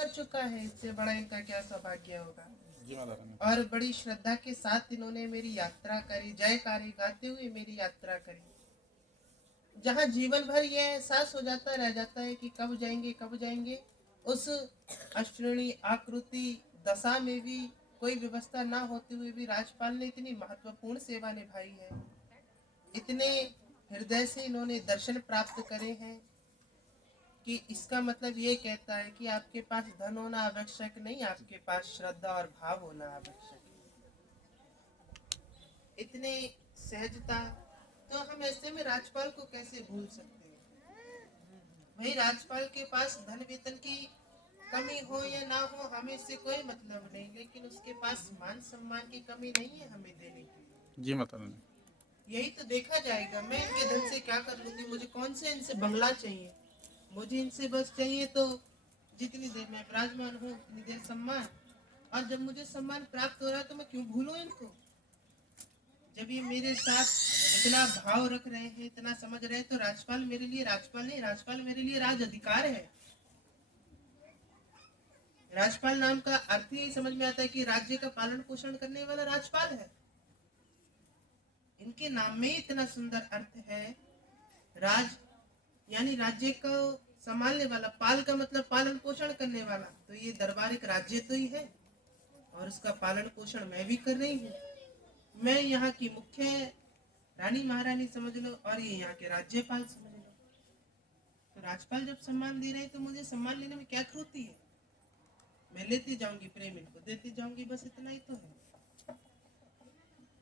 कर चुका है, इससे बड़ा इनका क्या सौभाग्य होगा। जी माता रानी। और बड़ी श्रद्धा के साथ इन्होंने मेरी यात्रा करी, जयकारी गाते हुए मेरी यात्रा करी, जहाँ जीवन भर ये एहसास हो जाता रह जाता है कि कब जाएंगे कब जाएंगे। उस अश्विनी आकृति दशा में भी कोई व्यवस्था ना होते हुए भी राजपाल ने इतनी महत्वपूर्ण सेवा निभाई है, इतने हृदय से इन्होंने दर्शन प्राप्त करे हैं कि इसका मतलब ये कहता है कि आपके पास धन होना आवश्यक नहीं, आपके पास श्रद्धा और भाव होना आवश्यक है। इतने सहजता, तो हम ऐसे में राजपाल को कैसे भूल सकते हैं। वही राजपाल के पास धन वेतन की कमी हो या ना हो, हमें इससे कोई मतलब नहीं, लेकिन उसके पास मान सम्मान की कमी नहीं है हमें देने की। जी माता रानी। यही तो देखा जाएगा, मैं इनके धन से क्या कर लूंगी, मुझे कौन से इनसे बंगला चाहिए, मुझे इनसे बस चाहिए तो जितनी देर मैं विराजमान हूँ उतनी देर सम्मान। और जब मुझे सम्मान प्राप्त हो रहा है तो मैं क्यों भूलूं इनको। जब ये मेरे साथ इतना भाव रख रहे हैं, इतना समझ रहे हैं, तो राजपाल मेरे लिए राजपाल नहीं, राजपाल मेरे लिए राज अधिकार है। राजपाल नाम का अर्थ ही समझ में आता है कि राज्य का पालन पोषण करने वाला राजपाल है। इनके नाम में इतना सुंदर अर्थ है। राज यानी राज्य को संभालने वाला, पाल का मतलब पालन पोषण करने वाला, तो ये दरबार एक राज्य तो ही है और उसका पालन पोषण मैं भी कर रही हूँ। मैं यहाँ की मुख्य रानी महारानी समझ लो और ये यहाँ के राज्यपाल समझ लो। तो राजपाल जब सम्मान दे रहे हैं तो मुझे सम्मान लेने में क्या त्रुटि है। मैं लेती जाऊंगी, प्रेम इनको देती जाऊंगी, बस इतना ही तो है।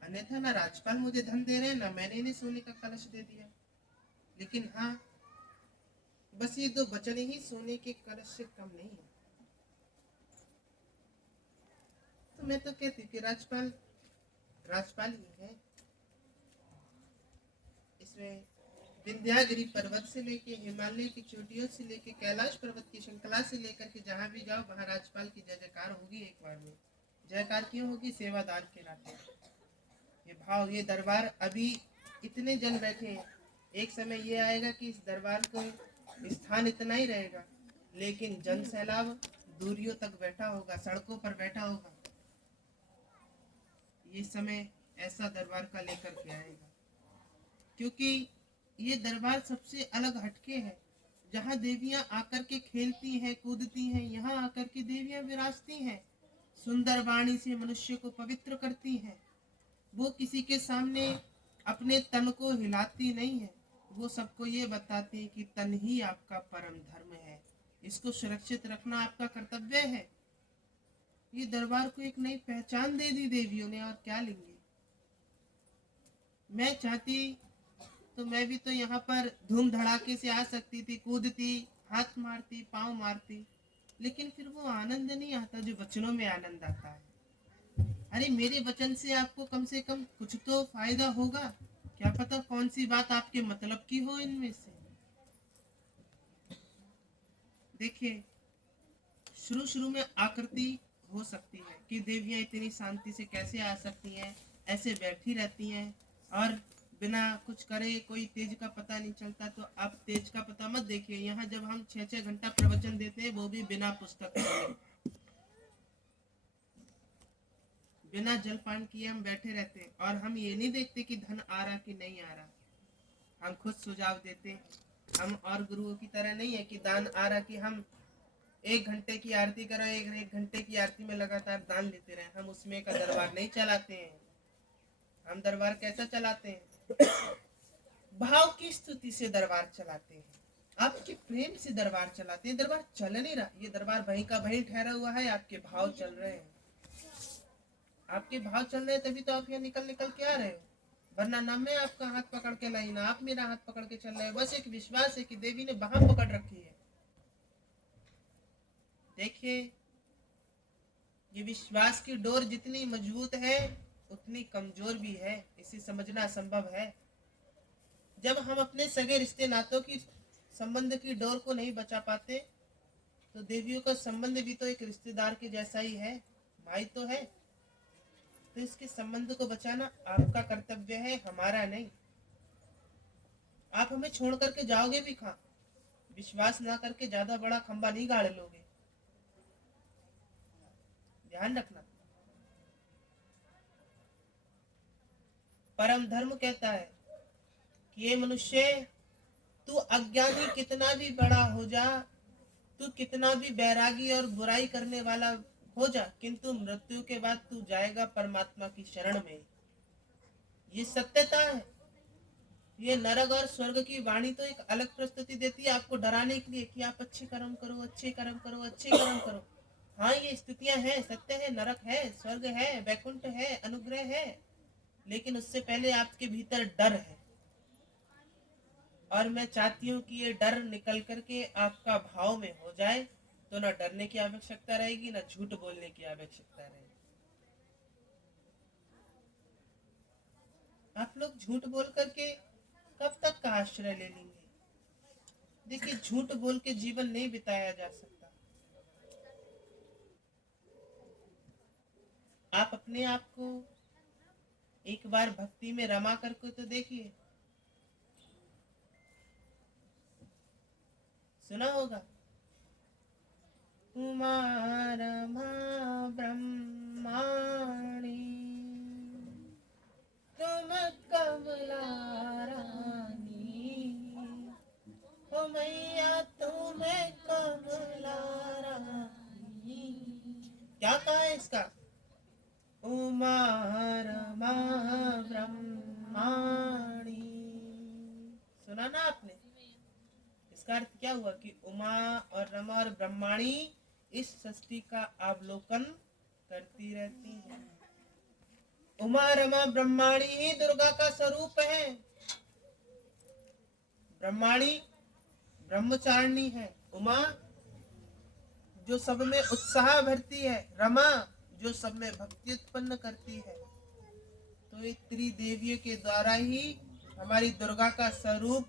अन्यथा ना राजपाल मुझे धन दे रहे हैं, ना मैंने इन्हें सोने का कलश दे दिया। लेकिन हाँ, बस ये दो वचन ही सोने के कलश से कम नहीं है। तो मैं तो कहती कि राजपाल राजपाल ही है। इसमें विंध्यागिरी पर्वत से लेके हिमालय की चोटियों से लेके कैलाश पर्वत की श्रृंखला से लेकर के जहाँ भी जाओ वहाँ राजपाल की जय जयकार होगी। एक बार में जयकार क्यों होगी, सेवादार के नाते। ये भाव, ये दरबार अभी इतने जन बैठे हैं, एक समय ये आएगा कि इस दरबार को स्थान इतना ही रहेगा, लेकिन जन सैलाब दूरियों तक बैठा होगा, सड़कों पर बैठा होगा। ये समय ऐसा दरबार का लेकर के आएगा, क्योंकि ये दरबार सबसे अलग हटके है, जहाँ देवियां आकर के खेलती हैं कूदती हैं, यहाँ आकर के देवियां विराजती हैं, सुंदर वाणी से मनुष्य को पवित्र करती हैं। वो किसी के सामने अपने तन को हिलाती नहीं है, वो सबको ये बताती है कि तन ही आपका परम धर्म है, इसको सुरक्षित रखना आपका कर्तव्य है। ये दरबार को एक नई पहचान दे दी देवियों ने, और क्या लेंगे। मैं चाहती तो मैं भी तो यहाँ पर धूम धड़ाके से आ सकती थी, कूदती, हाथ मारती, पाँव मारती, लेकिन फिर वो आनंद नहीं आता जो वचनों में आनंद आता है। अरे मेरे वचन से आपको कम से कम कुछ तो फायदा होगा, क्या पता कौन सी बात आपके मतलब की हो इनमें से। देखिए, शुरू शुरू में आकृति हो सकती है कि देवियां इतनी शांति से कैसे आ सकती हैं, ऐसे बैठी रहती हैं और बिना कुछ करे कोई तेज का पता नहीं चलता। तो आप तेज का पता मत देखिए, यहाँ जब हम 6-6 घंटा प्रवचन देते हैं वो भी बिना पुस्तक पढ़े, बिना जलपान किए हम बैठे रहते हैं, और हम ये नहीं देखते कि धन आ रहा कि नहीं आ रहा। हम खुद सुझाव देते हैं। हम और गुरुओं की तरह नहीं है कि दान आ रहा कि हम 1 घंटे की आरती करो, 1 घंटे की आरती में लगातार दान लेते रहे। हम उसमें का दरबार नहीं चलाते हैं। हम दरबार कैसा चलाते हैं, भाव की स्तुति से दरबार चलाते हैं, आपके प्रेम से दरबार चलाते हैं। दरबार चल नहीं रहा, ये दरबार वहीं का वहीं ठहरा हुआ है, आपके भाव चल रहे हैं। आपके भाव चल रहे हैं तभी तो आप यहाँ निकल निकल के आ रहे हो, वरना ना मैं आपका हाथ पकड़ के लाई, ना आप मेरा हाथ पकड़ के चल रहे हैं। बस एक विश्वास है कि देवी ने बाह पकड़ रखी है। देखिए, ये विश्वास की डोर जितनी मजबूत है उतनी कमजोर भी है, इसे समझना असंभव है। जब हम अपने सगे रिश्ते नातों की संबंध की डोर को नहीं बचा पाते, तो देवियों का संबंध भी तो एक रिश्तेदार के जैसा ही है, भाई तो है। तो इसके संबंध को बचाना आपका कर्तव्य है, हमारा नहीं। आप हमें छोड़ करके जाओगे भी कहाँ, विश्वास ना करके ज्यादा बड़ा खंबा नहीं गाड़ लोगे। ध्यान रखना। परम धर्म कहता है कि ये मनुष्य, तू अज्ञानी कितना भी बड़ा हो जा, तू कितना भी बैरागी और बुराई करने वाला हो जा, किंतु मृत्यु के बाद तू जाएगा परमात्मा की शरण में। ये सत्यता है। ये नरक और स्वर्ग की वाणी तो एक अलग प्रस्तुति देती है आपको डराने के लिए कि आप अच्छे कर्म करो, अच्छे कर्म करो, अच्छे कर्म करो। हाँ, ये स्थितियां हैं, सत्य है, नरक है, स्वर्ग है, वैकुंठ है, अनुग्रह है, लेकिन उससे पहले आपके भीतर डर है। और मैं चाहती हूँ कि ये डर निकल करके आपका भाव में हो जाए, तो न डरने की आवश्यकता रहेगी, न झूठ बोलने की आवश्यकता रहेगी। आप लोग झूठ बोल करके कब तक का आश्रय ले लेंगे? देखिए, झूठ बोल के जीवन नहीं बिताया जा सकता। आप अपने आप को एक बार भक्ति में रमा करके तो देखिए, सुना होगा, उमा रमा ब्रह्माणी तुम कमला रानी, ओ मैया तुम्हें कमला रानी। क्या कहा है इसका? उमा रमा ब्रह्माणी। सुना ना आपने? इसका अर्थ क्या हुआ कि उमा और रमा और ब्रह्माणी इस सृष्टि का अवलोकन करती रहती है। उमा रमा ब्रह्माणी ही दुर्गा का स्वरूप है। ब्रह्माणी ब्रह्मचारिणी है, उमा जो सब में उत्साह भरती है, रमा जो सब में भक्ति उत्पन्न करती है। तो ये त्रिदेवियों के द्वारा ही हमारी दुर्गा का स्वरूप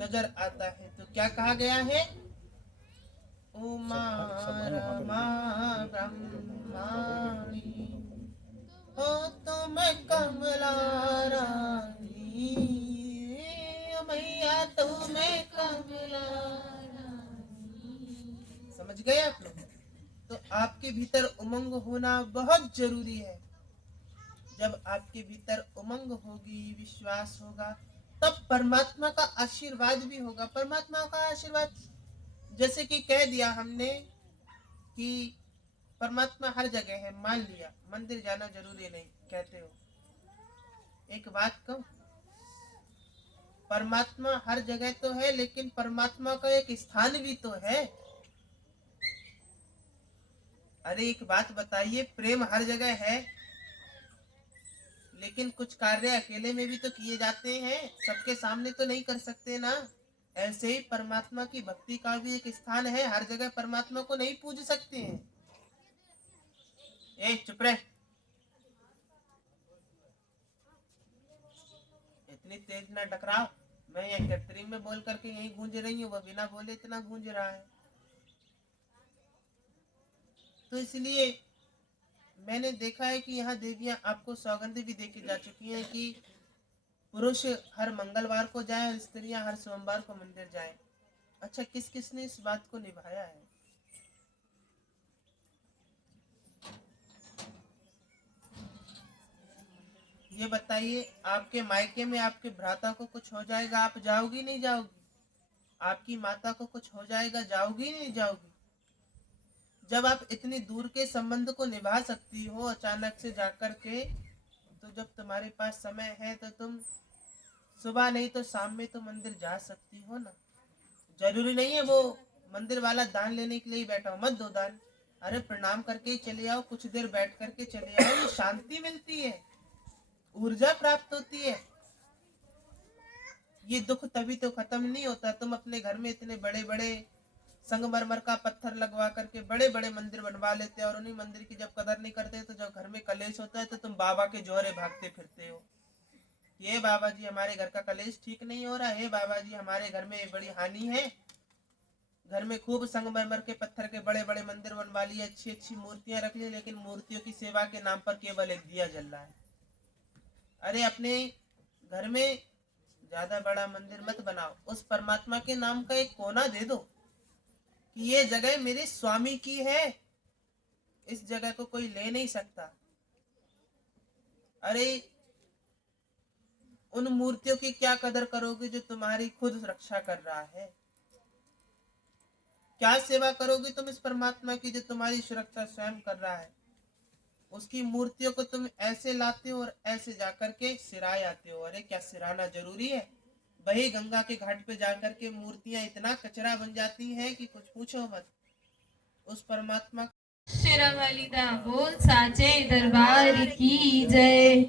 नजर आता है। तो क्या कहा गया है? उमा रमा ब्रह्माणी हो तुम कमला रानी, मैया तुम्हें कमला रानी। समझ गए आप लोग? तो आपके भीतर उमंग होना बहुत जरूरी है। जब आपके भीतर उमंग होगी, विश्वास होगा, तब परमात्मा का आशीर्वाद भी होगा। परमात्मा का आशीर्वाद जैसे कि कह दिया हमने कि परमात्मा हर जगह है, मान लिया, मंदिर जाना जरूरी नहीं कहते हो। एक बात कहूं, परमात्मा हर जगह तो है, लेकिन परमात्मा का एक स्थान भी तो है। अरे एक बात बताइए, प्रेम हर जगह है, लेकिन कुछ कार्य अकेले में भी तो किए जाते हैं, सबके सामने तो नहीं कर सकते ना। ऐसे ही परमात्मा की भक्ति का भी एक स्थान है, हर जगह परमात्मा को नहीं पूज सकते हैं। ए चुप रहे, इतनी तेज ना टकराओ। मैं ये कृत्रिम में बोल करके यही गूंज रही हूँ, वह बिना बोले इतना गूंज रहा है। तो इसलिए मैंने देखा है कि यहाँ देवियां आपको सौगंध भी देके जा चुकी हैं कि पुरुष हर मंगलवार को जाए और स्त्रियां हर सोमवार को मंदिर जाएं। अच्छा, किस किसने इस बात को निभाया है? ये बताइए, आपके मायके में आपके भ्राता को कुछ हो जाएगा, आप जाओगी नहीं जाओगी? आपकी माता को कुछ हो जाएगा, जाओगी नहीं जाओगी? जब आप इतनी दूर के संबंध को निभा सकती हो अचानक से जाकर के, तो जब तुम्हारे पास समय है तो तुम सुबह नहीं तो शाम में तो मंदिर जा सकती हो ना। जरूरी नहीं है वो मंदिर वाला दान लेने के लिए बैठा हो, मत दो दान। अरे प्रणाम करके चले आओ, कुछ देर बैठ करके चले आओ, ये शांति मिलती है, ऊर्जा प्राप्त होती है। ये दुख तभी तो खत्म नहीं होता। तुम अपने घर में इतने बड़े बड़े संगमरमर का पत्थर लगवा करके बड़े बड़े मंदिर बनवा लेते हो, और उन्हीं मंदिर की जब कदर नहीं करते, तो जब घर में कलेश होता है तो तुम बाबा के जोरे भागते फिरते हो। ये बाबा जी हमारे घर का कलेश ठीक नहीं हो रहा है, बाबा जी हमारे घर में बड़ी हानि है, घर में खूब संगमरमर के पत्थर के बड़े बड़े मंदिर बनवा लिए, अच्छी अच्छी मूर्तियां रख ली, लेकिन मूर्तियों की सेवा के नाम पर केवल एक दिया जल रहा है। अरे अपने घर में ज्यादा बड़ा मंदिर मत बनाओ, उस परमात्मा के नाम का एक कोना दे दो कि ये जगह मेरे स्वामी की है, इस जगह को कोई ले नहीं सकता। अरे उन मूर्तियों की क्या कदर करोगे जो तुम्हारी खुद रक्षा कर रहा है? क्या सेवा करोगे तुम इस परमात्मा की जो तुम्हारी सुरक्षा स्वयं कर रहा है? उसकी मूर्तियों को तुम ऐसे लाते हो और ऐसे जाकर के सिराए आते हो। अरे क्या सिराना जरूरी है? वही गंगा के घाट पे जाकर के मूर्तियां इतना कचरा बन जाती हैं कि कुछ पूछो मत। उस परमात्मा शेरावाली दा बोल साचे दरबार की जय।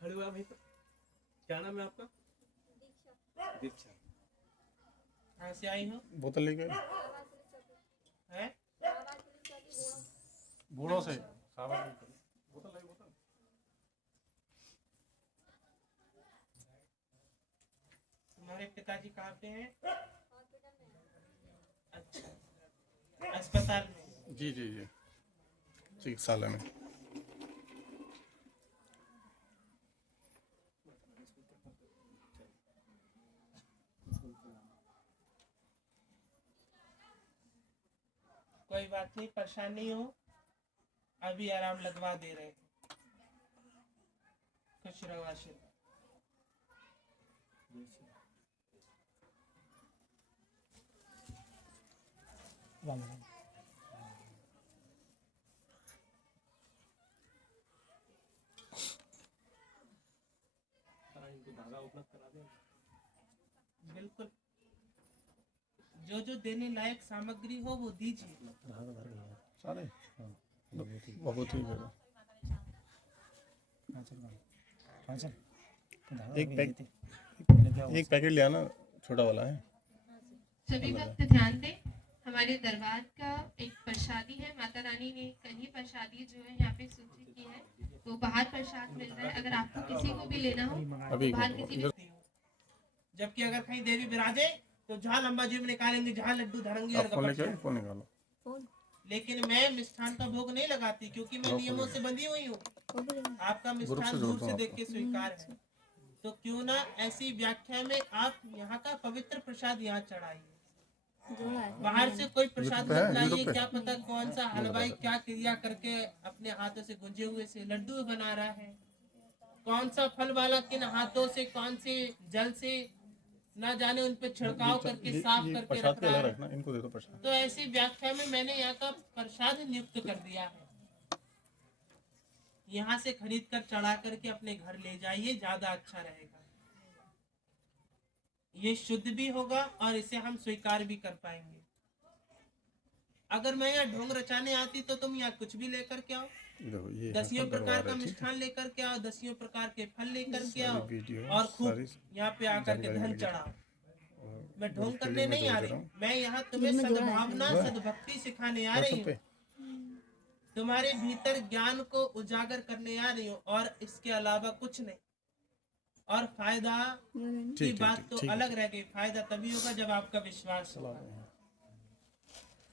खड़े हुए भाई, क्या नाम है आपका? दीक्षा। कहाँ से आई हो? बोतल लेके है बूढ़ों से सावन बोतल लाई बोतल। तुम्हारे पिताजी कहाँ पे हैं? अच्छा, अस्पताल में। जी जी जी चिकित्सालय में। कोई बात नहीं, परेशान नहीं हो, अभी आराम लगवा दे रहे हैं। खुश रहो आशीर्वाद। इनको धागा उपलब्ध करा दें। बिल्कुल, जो जो देने लायक सामग्री हो वो दीजिए। सारे हाँ, बहुत ही ज्यादा। एक पैकेट ले आना, छोटा वाला है। सभी भक्त ध्यान दें, हमारे दरबार का एक प्रसादी है। माता रानी ने कहीं प्रसादी जो है यहाँ पे सूची की है, तो बाहर प्रसाद मिल रहा है। अगर आपको किसी को भी लेना हो अभी तो बाहर किसी भी। जबकि अगर कहीं देवी विराजे तो जहाँ लंबा जीव निकालेंगे, जहाँ लड्डू धरेंगे और आप फोन गपट लेके जाएंगे। फोन निकालो। लेकिन मैं मिष्ठान का भोग नहीं लगाती क्योंकि मैं नियमों से बंधी हुई हूँ। आपका मिष्ठान दूर से देख के स्वीकार है, तो क्यों ना ऐसी व्याख्या में आप यहाँ का पवित्र प्रसाद यहाँ चढ़ाइए। बाहर से कोई प्रसाद मत लाइए, क्या पता कौन सा हलवाई क्या क्रिया करके अपने हाथों से गुंजे हुए से लड्डू बना रहा है, कौन सा फल वाला किन हाथों से कौन से जल से ना जाने उन पे छिड़काव करके साफ करके प्रसाद रख के रहा अलग है। रखना, इनको दे दो प्रसाद। तो ऐसी व्याख्या में मैंने यहाँ का प्रसाद नियुक्त कर दिया है। यहाँ से खरीद कर चढ़ा करके अपने घर ले जाइए, ज्यादा अच्छा रहेगा। ये शुद्ध भी होगा और इसे हम स्वीकार भी कर पाएंगे। अगर मैं यहाँ ढोंग रचाने आती तो तुम यहाँ कुछ भी लेकर के आओ, देखो ये दसियों दरबार प्रकार का है, ठीक है। मिष्ठान लेकर के आओ, दसियों प्रकार के फल लेकर के आओ वीडियो और खूब सारी यहाँ पे आकर के जानकारी धन मिलेगी। चढ़ाओ। और मैं ढोंग ग्रुप के करने लिए मैं नहीं आ जोड़ दे रही, रहा हूँ मैं यहाँ तुम्हें सद्भावना सद्भक्ति सिखाने आ रही व्हाट्सएप पे। हूँ, तुम्हारे भीतर ज्ञान को उजागर करने आ रही हूँ और इसके अलावा कुछ नहीं। और फायदा की ठीक बात ठीक तो ठीक अलग रह गई, फायदा तभी होगा जब आपका विश्वास चला होगा। रहे हैं।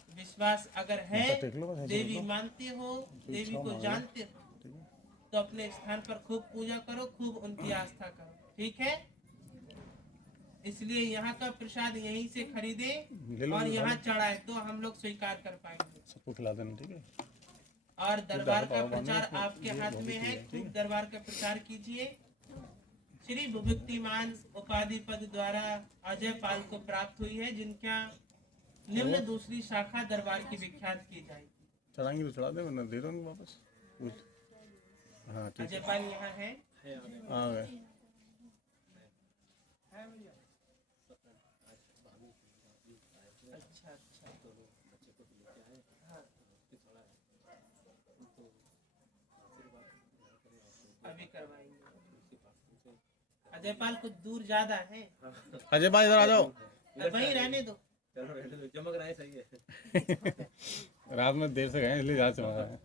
विश्वास अगर है, माता टेक लो, बस ऐसे देवी टेक लो। मानते हो, देवी इच्छा को मांगो। जानते हो, ठीक है। तो अपने स्थान पर खूब पूजा करो, खूब उनकी आस्था करो, ठीक है। इसलिए यहाँ का प्रसाद यहीं से खरीदे ले लो, और ले लो। यहाँ चढ़ाए तो हम लोग स्वीकार कर पाएंगे। सबको खिला देना, ठीक है। और दरबार का बाबा प्रचार बाबा आपके ये हाथ बहुत में ही है, ठीक खूब है। दरबार का प्रचार कीजिए। श्री विभूतिमान उपाधि पद द्वारा अजय पाल को प्राप्त हुई है, जिनका निम्न दूसरी शाखा दरबार की विख्यात की जाएगी। चढ़ाएंगे तो चढ़ा दे, वरना दे दो उनको वापस। हाँ ठीक अजय है, पाल यहाँ है। आ गए। अच्छा अच्छा, हाँ। अभी करवाएंगे। अजय पाल कुछ दूर ज्यादा है, अजय भाई इधर आ जाओ। वहीं रहने दो। चलो रहने दो, चमक रहा है, सही है। रात में देर से गए इसलिए ज्यादा चमक रहा है।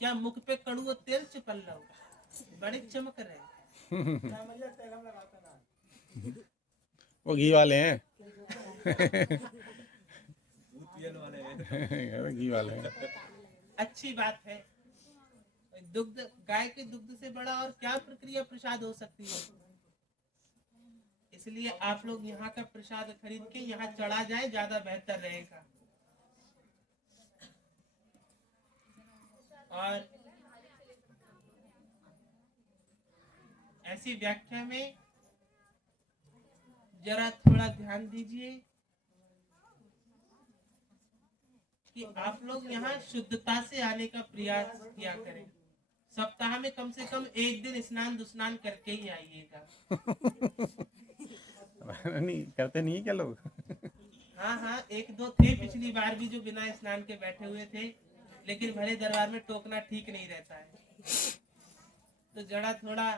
क्या मुख पे कड़ुआ तेल चिपल रहा होगा, बड़े चमक रहे हैं। वो घी वाले हैं। दूध पियन वाले हैं। अरे घी वाले हैं। अच्छी बात है। दुग्ध, गाय के दुग्ध से बड़ा और क्या प्रक्रिया प्रसाद हो सकती है। इसलिए आप लोग यहाँ का प्रसाद खरीद के यहाँ चढ़ा जाए, ज्यादा बेहतर रहेगा। और ऐसी व्याख्या में जरा थोड़ा ध्यान दीजिए कि आप लोग यहाँ शुद्धता से आने का प्रयास किया करें। सप्ताह में कम से कम एक दिन स्नान दुस्नान करके ही आइएगा। नहीं करते नहीं है क्या लोग? हाँ, एक दो थे पिछली बार भी जो बिना स्नान के बैठे हुए थे, लेकिन भले दरबार में टोकना ठीक नहीं रहता है। तो जरा थोड़ा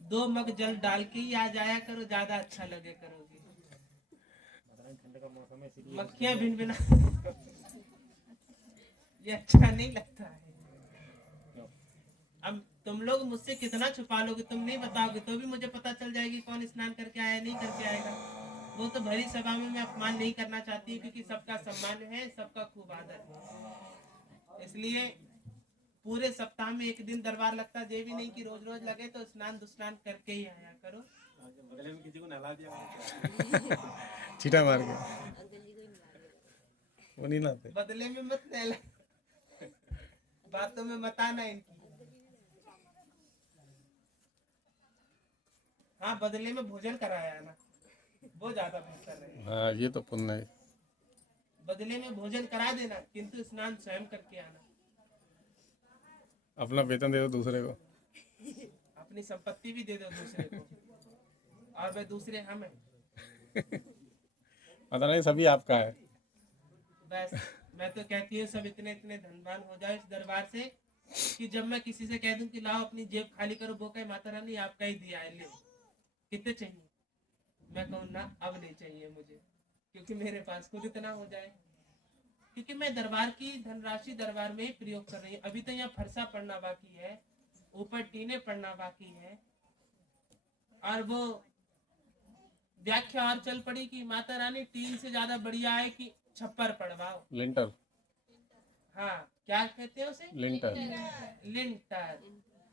2 मग जल डाल के ही आ जाया करो, ज्यादा अच्छा लगे करोगे। मक्खियां भिन भिना ये अच्छा नहीं लगता है। अब तुम लोग मुझसे कितना छुपा लोगे, तुम नहीं बताओगे तो भी मुझे पता चल जाएगी कौन स्नान करके आया नहीं करके आएगा। वो तो भरी सभा में मैं अपमान नहीं करना चाहती हूँ, क्योंकि सबका सम्मान है, सबका खूब आदर है। इसलिए पूरे सप्ताह में एक दिन दरबार लगता, ये भी नहीं कि रोज रोज लगे, तो स्नान दुस्नान करके ही आया करो। बगले में किसी को नहला दिया छीटा मार के वो नहीं लाते। बदले में मत नहला, बातों में मत आना इनकी। हाँ, बदले में भोजन कराया ना, वो ज्यादा बेहतर है। हाँ ये तो पुण्य है। बदले में भोजन करा देना, किंतु स्नान स्वयं करके आना। अपना वेतन दे दो दूसरे को। अपनी संपत्ति भी दे दो दूसरे को, और वे दूसरे हम हैं। पता नहीं सभी आपका है। बस मैं तो कहती हूँ सब इतने इतने धनवान हो जाए इस दरबार से, कि जब मैं किसी से कह दूं कि लाओ अपनी जेब खाली करो, वो कहे माता रानी आपका ही दिया है, ले कितने चाहिए। मैं कहूँ ना, अब नहीं चाहिए मुझे, क्योंकि मेरे पास खुद इतना हो जाए। क्योंकि मैं दरबार की धनराशि दरबार में ही प्रयोग कर रही हूँ। अभी तो यहाँ फरसा पड़ना बाकी है, ऊपर टीने पड़ना बाकी है, और वो व्याख्या और चल पड़ी कि माता रानी टीन से ज्यादा बढ़िया है कि छप्पर पड़वाओ। लिंटर। हाँ, क्या कहते हैं उसे? लिंटर। लिंटर।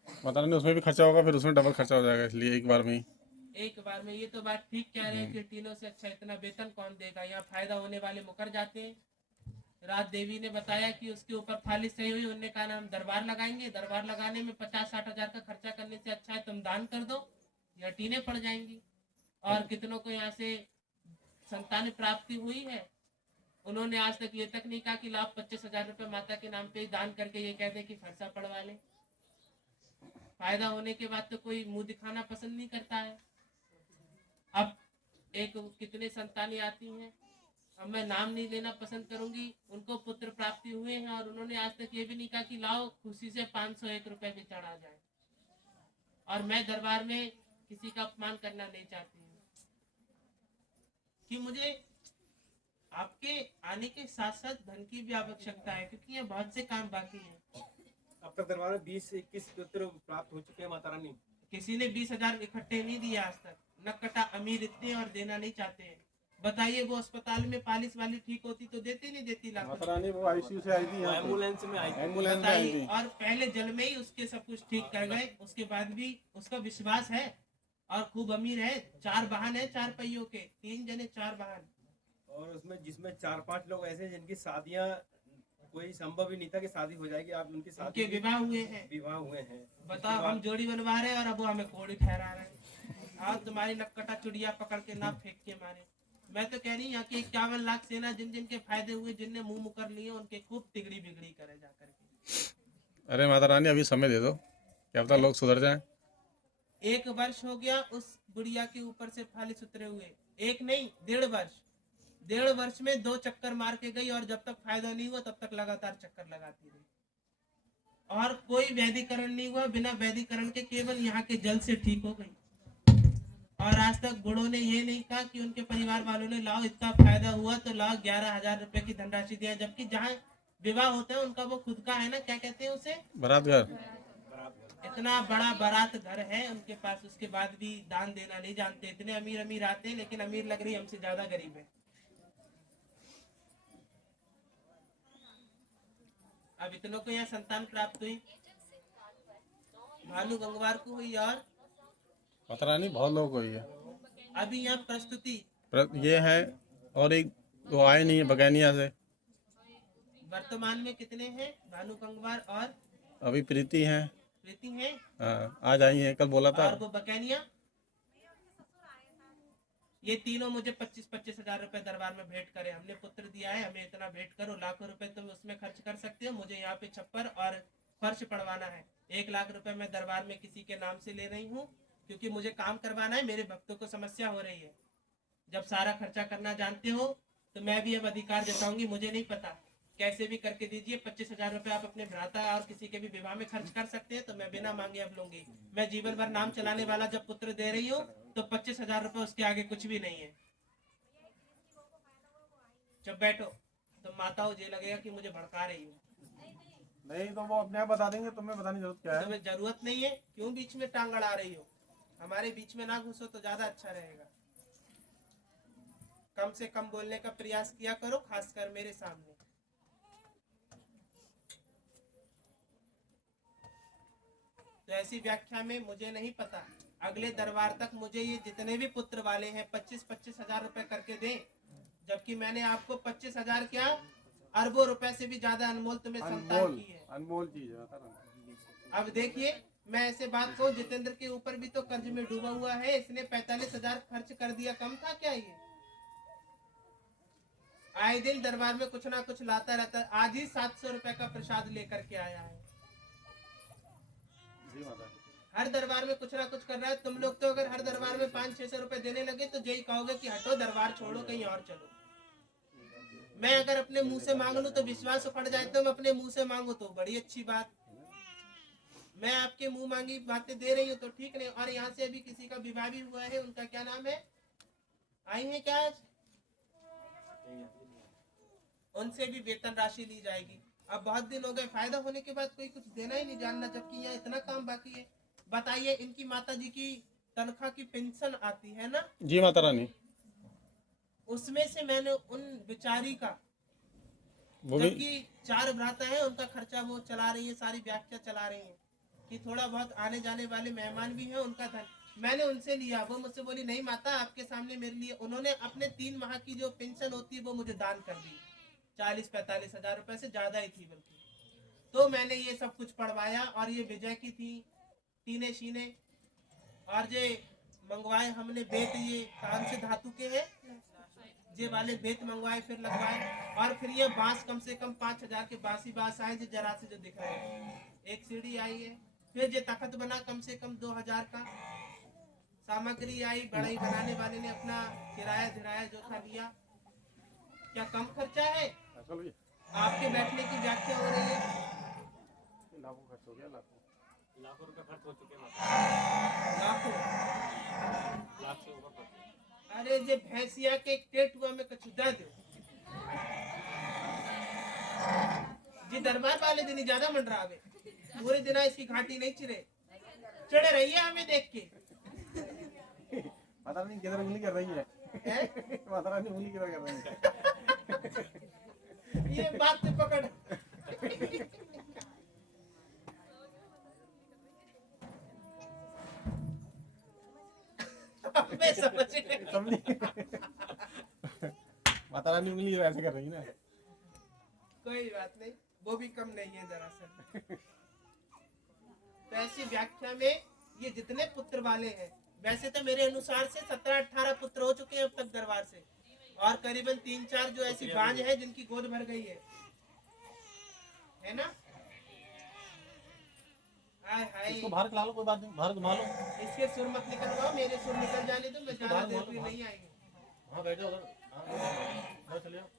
पता नहीं उसमें भी खर्चा होगा, फिर उसमें डबल खर्चा हो जाएगा, इसलिए एक बार में ही। एक बार में, ये तो बात ठीक कह रहे हैं कि टीनों से अच्छा इतना वेतन कौन देगा। यहाँ फायदा होने वाले मुकर जाते हैं। रात देवी ने बताया कि उसके ऊपर फालिश सही हुई, उन्होंने कहा ना हम दरबार लगाएंगे, दरबार लगाने में 50-60 हजार का खर्चा करने से अच्छा है तुम दान कर दो, या टीने पड़ जाएंगी। और कितनों को यहाँ से संतान प्राप्ति हुई है, उन्होंने आज तक ये तक नहीं कहा कि लाभ 25,000 रुपए माता के नाम पे दान करके ये कहते कि फरसा पड़वा ले। फायदा होने के बाद तो कोई मुंह दिखाना पसंद नहीं करता है। अब एक कितने संतानें आती हैं, अब मैं नाम नहीं लेना पसंद करूंगी, उनको पुत्र प्राप्ति हुए हैं और उन्होंने आज तक ये भी नहीं कहा कि लाओ खुशी से 501 रुपए भी चढ़ा जाए। और मैं दरबार में किसी का अपमान करना नहीं चाहती हूँ, कि मुझे आपके आने के साथ साथ धन की भी आवश्यकता है, क्योंकि यहाँ बहुत से काम बाकी हैं। अब तक दरबार में 20-21 पुत्र प्राप्त हो चुके हैं माता रानी। किसी ने 20,000 इकट्ठे नहीं दिए आज तक। नकटा अमीर इतने और देना नहीं चाहते हैं। बताइए, वो अस्पताल में पालिश वाली ठीक होती तो देती नहीं देती लाख माता रानी वो आईसीयू से आई थी यहाँ पे। एम्बुलेंस में आई थी। एम्बुलेंस में आई बताइए, थी। और पहले जल में ही उसके सब कुछ ठीक कर गए, उसके बाद भी उसका विश्वास है और खूब अमीर है। 4 वाहन है, 4 पहियों के, 3 जने 4 वाहन। और उसमें जिसमें 4-5 लोग ऐसे जिनकी शादियां कोई संभव ही नहीं था कि शादी हो जाएगी, आप उनकी शादी उनके विवाह हुए हैं। विवाह हुए हैं। बताओ, हम जोड़ी बनवा रहे हैं और अब वो हमें कोड़ी ठहरा रहे हैं। आज तुम्हारी नक्कटा चुड़िया पकड़ के ना फेंक के मारे। मैं तो कह रही हूँ यहाँ के 51 लाख सेना जिन जिन के फायदे हुए, जिनने मुंह मुकर लिए, उनके खूब तिगड़ी बिगड़ी करे जा करके। अरे माता रानी अभी समय दे दो, क्या पता लोग सुधर जाएं। 1 वर्ष हो गया उस बुढ़िया के ऊपर से फालिश उतरे हुए। 1 नहीं, 1.5 वर्ष। 1.5 वर्ष में 2 चक्कर मार के गई, और जब तक फायदा नहीं हुआ तब तक लगातार चक्कर लगाती रही, और कोई वैदिकरण नहीं हुआ। बिना वैदिकरण के केवल यहाँ के जल से ठीक हो गई। और आज तक बूढ़ों ने ये नहीं कहा कि उनके परिवार वालों ने लाओ इतना फायदा हुआ तो लाओ 11,000 रुपए की धनराशि दिया, जबकि जहाँ विवाह होता है उनका वो खुद का है ना, क्या कहते हैं उसे, बारात घर। इतना बड़ा बारात घर है उनके पास, उसके बाद भी दान देना नहीं जानते। इतने अमीर अमीर आते हैं, लेकिन अमीर लग रही हमसे ज्यादा गरीब है। अब इतनों को यहाँ संतान प्राप्त हुई, भानु गंगवार को हुई, और पता नहीं बहुत लोग हुई है। अभी यहाँ प्रस्तुति ये है और एक वो आए नहीं है बगैनिया से। वर्तमान में कितने हैं? भानु गंगवार और अभी प्रीति है। प्रीति हैं, हाँ आज आई है, कल बोला था। और वो बकैनिया। ये तीनों मुझे 25-25 हजार रुपए दरबार में भेंट करे। हमने पुत्र दिया है, हमें इतना भेंट करो। लाखों रुपए तुम उसमें खर्च कर सकते हो। मुझे यहाँ पे छप्पर और फर्श पड़वाना है। 1 लाख रुपए मैं दरबार में किसी के नाम से ले रही हूँ, क्योंकि मुझे काम करवाना है। मेरे भक्तों को समस्या हो रही है। जब सारा खर्चा करना जानते हो तो मैं भी अब अधिकार जताऊंगी। मुझे नहीं पता, कैसे भी करके दीजिए। 25 हजार रुपए आप अपने भ्राता और किसी के भी विवाह में खर्च कर सकते हैं, तो मैं बिना मांगे अब लूंगी। मैं जीवन भर नाम चलाने वाला जब पुत्र दे रही हूँ तो 25 हजार रुपए उसके आगे कुछ भी नहीं है। जब बैठो तो माताओं ये लगेगा कि मुझे भड़का रही हूँ। नहीं तो वो अपने आप बता देंगे, तुम्हें बताने की जरूरत क्या है। तुम्हें जरूरत नहीं है, क्यों बीच में टांग अड़ा रही हो? हमारे बीच में ना घुसो तो ज्यादा अच्छा रहेगा। कम से कम बोलने का प्रयास किया करो, खासकर मेरे सामने। तो ऐसी व्याख्या में मुझे नहीं पता, अगले दरबार तक मुझे ये जितने भी पुत्र वाले हैं 25-25 हजार रुपए करके दें, जबकि मैंने आपको 25 हजार क्या अरबों रुपए से भी ज्यादा अनमोल तुम्हें संतान की है। अनमोल चीज है। अब देखिए, मैं ऐसे बात कहूँ, जितेंद्र के ऊपर भी तो कर्ज में डूबा हुआ है। इसने 45 हजार खर्च कर दिया, कम था क्या ये? आए दिन दरबार में कुछ ना कुछ लाता रहता है। आज ही 700 रुपए का प्रसाद लेकर के आया है। हर दरबार में कुछ ना कुछ कर रहा है। तुम लोग तो अगर हर दरबार में 500-600 रुपए देने लगे तो यही कहोगे कि हटो, दरबार छोड़ो, कहीं और चलो। मैं अगर अपने मुंह से मांग लूं तो विश्वास उखड़ जाए, तो मैं अपने मुंह से मांगू तो बड़ी अच्छी बात। मैं आपके मुंह मांगी बातें दे रही हूँ तो ठीक नहीं। और यहाँ से अभी किसी का विवाह भी हुआ है, उनका क्या नाम है? आई है क्या आज? उनसे भी वेतन राशि ली जाएगी। अब बहुत दिन हो गए, फायदा होने के बाद कोई कुछ देना ही नहीं जानना, जबकि यहाँ इतना काम बाकी है। बताइए, इनकी माता जी की तनख्वाह की पेंशन आती है ना? जी माता रानी। उसमें से मैंने उन बेचारी का, वो भी जबकि 4 भ्राता है, उनका खर्चा वो चला रही है, सारी व्याख्या चला रही है कि थोड़ा बहुत आने जाने वाले मेहमान भी हैं, उनका धन मैंने उनसे लिया। वो मुझसे बोली, नहीं माता, आपके सामने मेरे लिए। उन्होंने अपने 3 माह की जो पेंशन होती है वो मुझे दान कर दी। 40-45 हजार रुपए से ज्यादा ही थी बल्कि। तो मैंने ये सब कुछ पढ़वाया। और ये विजय की थी टीने शीने, और ये मंगवाए हमने बेत, ये कान से धातु के हैं, ये वाले बेत मंगवाए, फिर लगवाए। और फिर ये बांस कम से कम 5000 के बासी बांस आए, जो जरा से जो दिख रहे हैं। एक सीढ़ी आई है। फिर ये तखत बना कम से कम 2000 का। सामग्री आई, बढ़ई बनाने वाले ने अपना किराया धिराया जो था लिया। क्या कम खर्चा है? आपके बैठने की व्याख्या हो रही है। लाखों खर्च हो गया, लाखों रुपए खर्च हो चुके हैं। लाखों, लाख से ऊपर खर्च। अरे जे भैंसिया के टेट हुआ में कछु दे दो जी। दरबार वाले दिन ही ज्यादा मंडरावे, पूरे दिन इसकी घाटी नहीं चिरे, चढ़े रही है हमें देख के। माता रानी किधर उंगली कर रही है? माता रानी उंगली किधर कर रही है? ये बात से पकड़। मैं समझ माता रानी उंगली ऐसे कर रही है ना। कोई बात नहीं, वो भी कम नहीं है दरअसल। तो ऐसी व्याख्या में ये जितने पुत्र वाले हैं, वैसे तो मेरे अनुसार से 17-18 पुत्र हो चुके हैं अब तक दरबार से, और करीबन 3-4 जो ऐसी बांझ है जिनकी गोद भर गई है ना? हाय हाय, इसको बाहर खिला लो, कोई बात नहीं, बाहर घुमा लो। इसके सुर मत निकलवाओ, मेरे सुर निकल जाने दो, मैं ज्यादा देर में नहीं आएंगे। हाँ बैठ जाओ उधर, हाँ चले जाओ।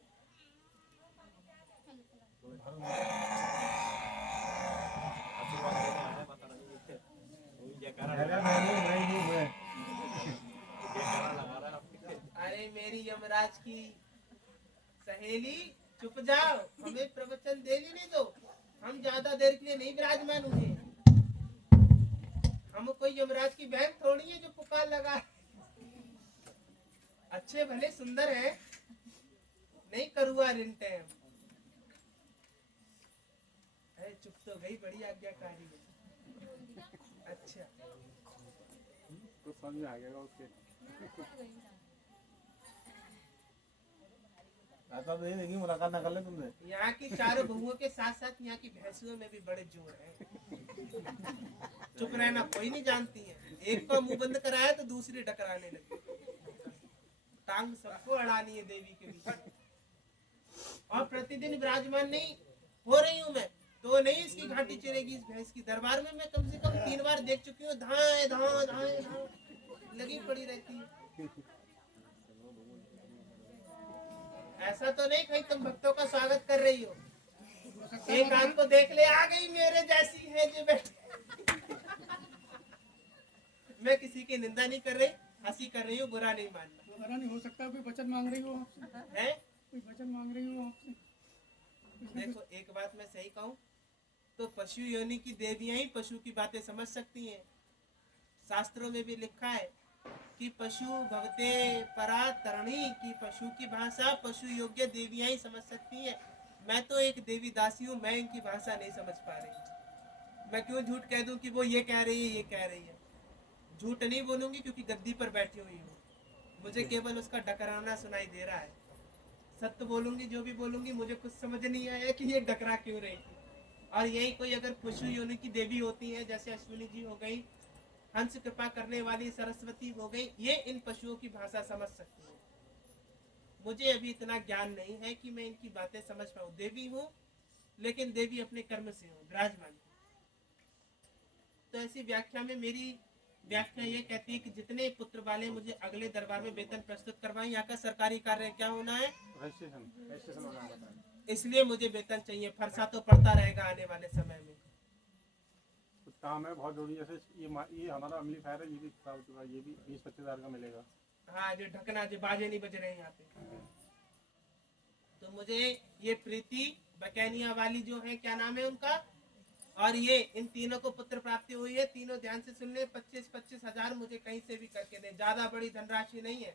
अरे मेरी यमराज की सहेली, चुप जाओ, हमें प्रवचन देने नहीं दो। हम ज्यादा देर के लिए नहीं विराजमान हुए। हम कोई यमराज की बहन थोड़ी है जो पुकार लगा। अच्छे भले सुंदर हैं, नहीं करुआ रिंटे हैं। तो गई बड़ी आज्ञाकारी है। अच्छा तो समझ में आ गया उसके। तो ये देखिए मुलाकात ना कर ले तुमसे। यहाँ की चारों बहुओं के साथ साथ यहाँ की भैंसुओं में भी बड़े जोर है। चुप रहना कोई नहीं जानती है। एक को मुंह बंद कराया तो दूसरी टकराने लगी। टांग सबको अड़ानी है देवी के बीच। और प्रतिदिन विराजमान नहीं हो रही हूँ मैं तो नहीं इसकी घाटी चिरेगी इस भैंस की। दरबार में मैं कम से कम 3 बार देख चुकी हूँ। धाए धाए धाए धाए लगी पड़ी रहती है। ऐसा तो नहीं कहीं तुम भक्तों का स्वागत कर रही हो। एक आंख को देख ले आ गई मेरे जैसी है जो बैठी। मैं किसी की निंदा नहीं कर रही, हंसी कर रही हूँ, बुरा नहीं मानना। बुरा नहीं हो सकता। कोई वचन मांग रही हो आपसे, है कोई वचन मांग रही हो आपसे। देखो एक बात मैं सही कहूँ तो पशु योनि की देवियां ही पशु की बातें समझ सकती हैं। शास्त्रों में भी लिखा है कि पशु भवते परा तरणी की पशु की भाषा पशु योग्य देवियां ही समझ सकती हैं। मैं तो एक देवी दासी हूँ, मैं इनकी भाषा नहीं समझ पा रही। मैं क्यों झूठ कह दूं कि वो ये कह रही है ये कह रही है। झूठ नहीं बोलूंगी क्योंकि गद्दी पर बैठी हुई हूँ, मुझे केवल उसका डकराना सुनाई दे रहा है। सत्य बोलूंगी जो भी बोलूंगी मुझे कुछ समझ नहीं आया कि ये डकरा क्यों रही थी। और यही कोई अगर पशु योनि की देवी होती है जैसे अश्विनी जी हो गई, हंस कृपा करने वाली सरस्वती हो गई, ये इन पशुओं की भाषा समझ सकती है। मुझे अभी इतना ज्ञान नहीं है कि मैं इनकी बातें समझ पाऊँ। देवी हूँ लेकिन देवी अपने कर्म से हूँ, विराजमान। तो ऐसी व्याख्या में मेरी व्याख्या ये कहती है कि जितने पुत्र वाले मुझे अगले दरबार में वेतन प्रस्तुत करवाएं। यहाँ का सरकारी कार्य क्या होना है, रजिस्ट्रेशन होना है। इसलिए मुझे वेतन चाहिए। फरसा तो पड़ता रहेगा आने वाले समय में। कुछ काम है बहुत जरूरी, जैसे ये हमारा एम्पलीफायर है, ये भी खराब हो चुका है, ये भी 20-25 हज़ार का मिलेगा। हाँ जो ढकना जो बाजे नहीं बज रहे हैं यहाँ पे। तो मुझे ये प्रीति बकैनिया वाली जो है क्या नाम है उनका, और ये इन तीनों को पुत्र प्राप्ति हुई है। तीनों ध्यान से सुन ले। 25-25 हज़ार मुझे कहीं से भी करके दे, ज्यादा बड़ी धनराशि नहीं है।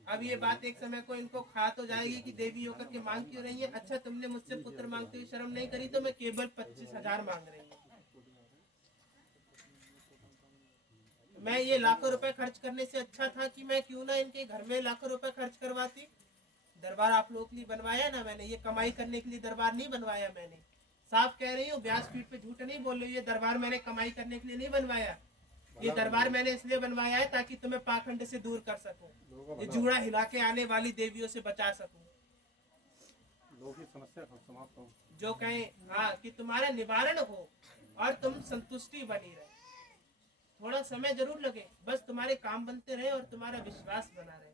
अब ये बात एक समय को इनको खा तो जाएगी कि देवी होकर के मांग क्यों रही है। अच्छा तुमने मुझसे पुत्र मांगते हुए शर्म नहीं करी तो मैं केवल 25 हज़ार मांग रही हूँ। मैं ये लाखों रुपए खर्च करने से अच्छा था कि मैं क्यों ना इनके घर में लाखों रुपए खर्च करवाती। दरबार आप लोगों के लिए बनवाया ना मैंने, ये कमाई करने के लिए दरबार नहीं बनवाया मैंने। साफ कह रही हूँ, व्यासपीठ पे झूठ नहीं बोल रही हूँ। ये दरबार मैंने कमाई करने के लिए नहीं बनवाया। ये दरबार मैंने इसलिए बनवाया है ताकि तुम्हें पाखंड से दूर कर सकूं, ये जूड़ा हिला के आने वाली देवियों से बचा सकूं। लोगों की समस्या समाप्त हो, जो कहें हाँ कि तुम्हारा निवारण हो और तुम संतुष्टि बनी रहे। थोड़ा समय जरूर लगे, बस तुम्हारे काम बनते रहे और तुम्हारा विश्वास बना रहे।